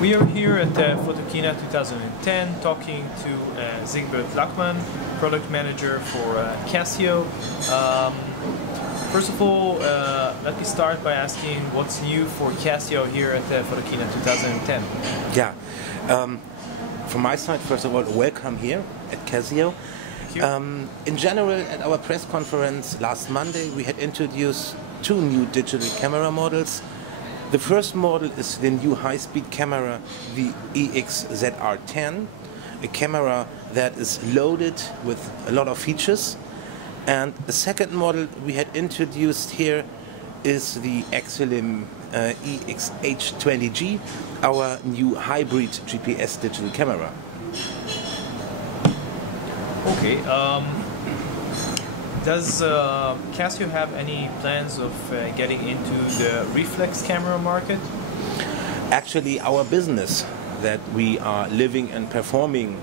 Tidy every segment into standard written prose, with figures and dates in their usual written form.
We are here at Photokina 2010 talking to Sigbert Laakmann, product manager for Casio. First of all, let me start by asking what's new for Casio here at Photokina 2010. Yeah, from my side, first of all, welcome here at Casio. In general, at our press conference last Monday, we had introduced two new digital camera models. The first model is the new high-speed camera, the EXZR10, a camera that is loaded with a lot of features. And the second model we had introduced here is the Xelim EXH20G, our new hybrid GPS digital camera. Okay. Does Casio have any plans of getting into the reflex camera market? Actually, our business that we are living and performing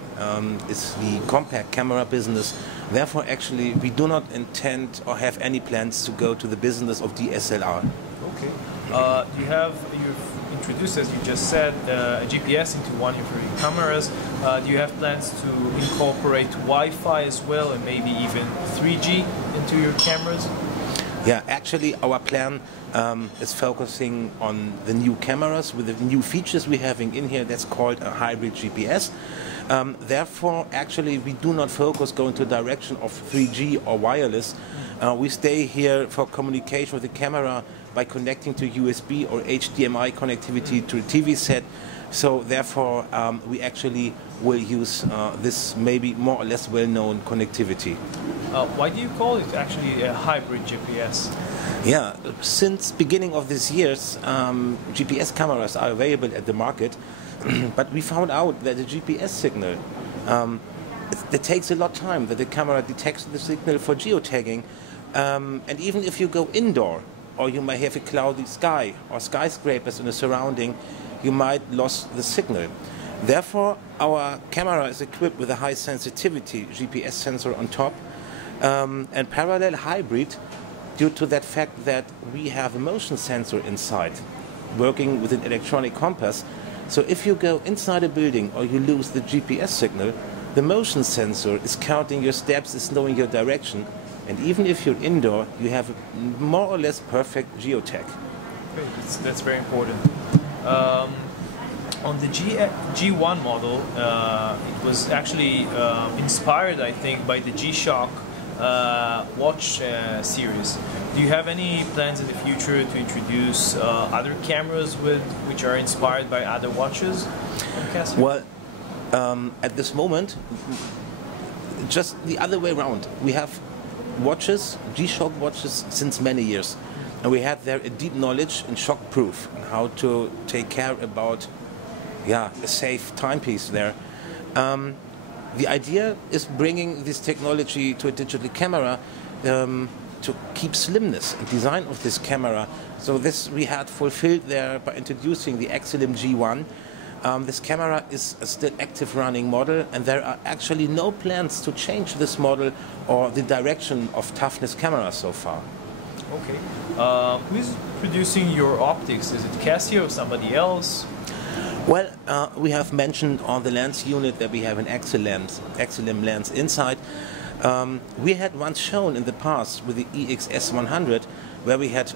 is the compact camera business. Therefore, actually, we do not intend or have any plans to go to the business of DSLR. Okay. You've introduced, as you just said, a GPS into one of your cameras. Do you have plans to incorporate Wi-Fi as well, and maybe even 3G into your cameras? Yeah, actually, our plan is focusing on the new cameras with the new features we're having in here. That's called a hybrid GPS. Therefore, actually, we do not focus going to the direction of 3G or wireless. We stay here for communication with the camera by connecting to USB or HDMI connectivity to a TV set. So therefore, we actually will use this maybe more or less well-known connectivity. Why do you call it actually a hybrid GPS? Yeah, since beginning of this year, GPS cameras are available at the market, but we found out that the GPS signal, it takes a lot of time that the camera detects the signal for geotagging, and even if you go indoor, or you may have a cloudy sky or skyscrapers in the surrounding, you might lose the signal. Therefore, our camera is equipped with a high sensitivity GPS sensor on top, and parallel hybrid due to that fact that we have a motion sensor inside, working with an electronic compass. So if you go inside a building or you lose the GPS signal, the motion sensor is counting your steps, is knowing your direction, and even if you're indoor, you have a more or less perfect geotag. Great. That's very important. On the G1 model, it was actually inspired, I think, by the GShock watch series. Do you have any plans in the future to introduce other cameras which are inspired by other watches? Well, at this moment, just the other way around. We have watches, GShock watches, since many years. And we had there a deep knowledge in shock proof and how to take care about a safe timepiece there. The idea is bringing this technology to a digital camera to keep slimness and design of this camera. So this we had fulfilled there by introducing the Xelim G1. This camera is a still active running model, and there are actually no plans to change this model or the direction of toughness cameras so far. Okay. Who is producing your optics? Is it Casio or somebody else? Well, we have mentioned on the lens unit that we have an Xelim lens inside. We had once shown in the past with the EXS100 where we had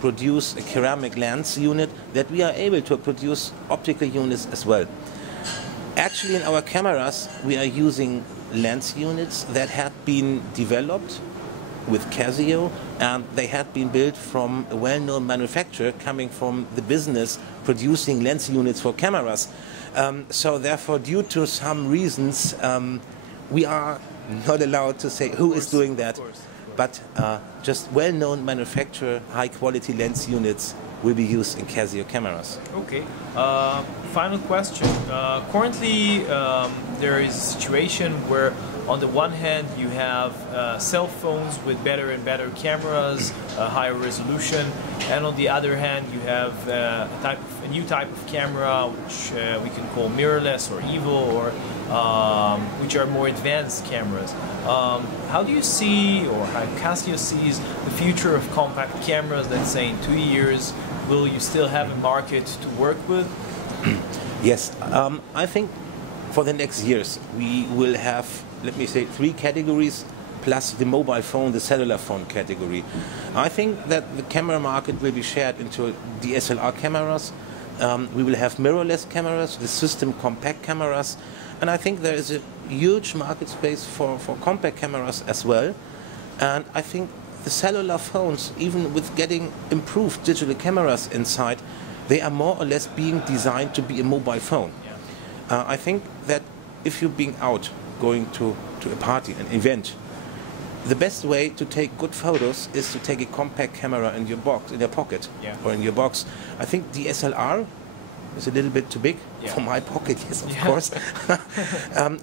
produced a ceramic lens unit that we are able to produce optical units as well. Actually, in our cameras, we are using lens units that had been developed with Casio, and they had been built from a well-known manufacturer coming from the business producing lens units for cameras. So therefore, due to some reasons, we are not allowed to say who is doing that, but just well-known manufacturer, high-quality lens units will be used in Casio cameras. Okay. Final question. Currently, there is a situation where on the one hand you have cell phones with better and better cameras, higher resolution, and on the other hand you have a new type of camera which we can call mirrorless or EVO, or which are more advanced cameras. How do you see, or how Casio sees, the future of compact cameras? Let's say in 2 years, will you still have a market to work with? Yes, I think for the next years we will have, let me say, 3 categories plus the mobile phone, the cellular phone category. I think that the camera market will be shared into DSLR cameras. We will have mirrorless cameras, the system compact cameras, and I think there is a huge market space for compact cameras as well. And I think the cellular phones, even with getting improved digital cameras inside, they are more or less being designed to be a mobile phone. I think that if you're being out, going to a party, an event, the best way to take good photos is to take a compact camera in your box, in your pocket, or in your box. I think DSLR is a little bit too big for my pocket, yes, of course.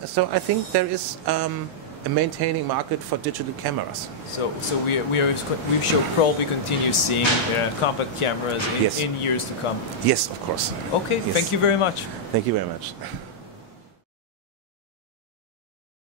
So I think there is a maintaining market for digital cameras. So we shall probably continue seeing compact cameras in years to come. Yes, of course. Okay, thank you very much. Thank you very much.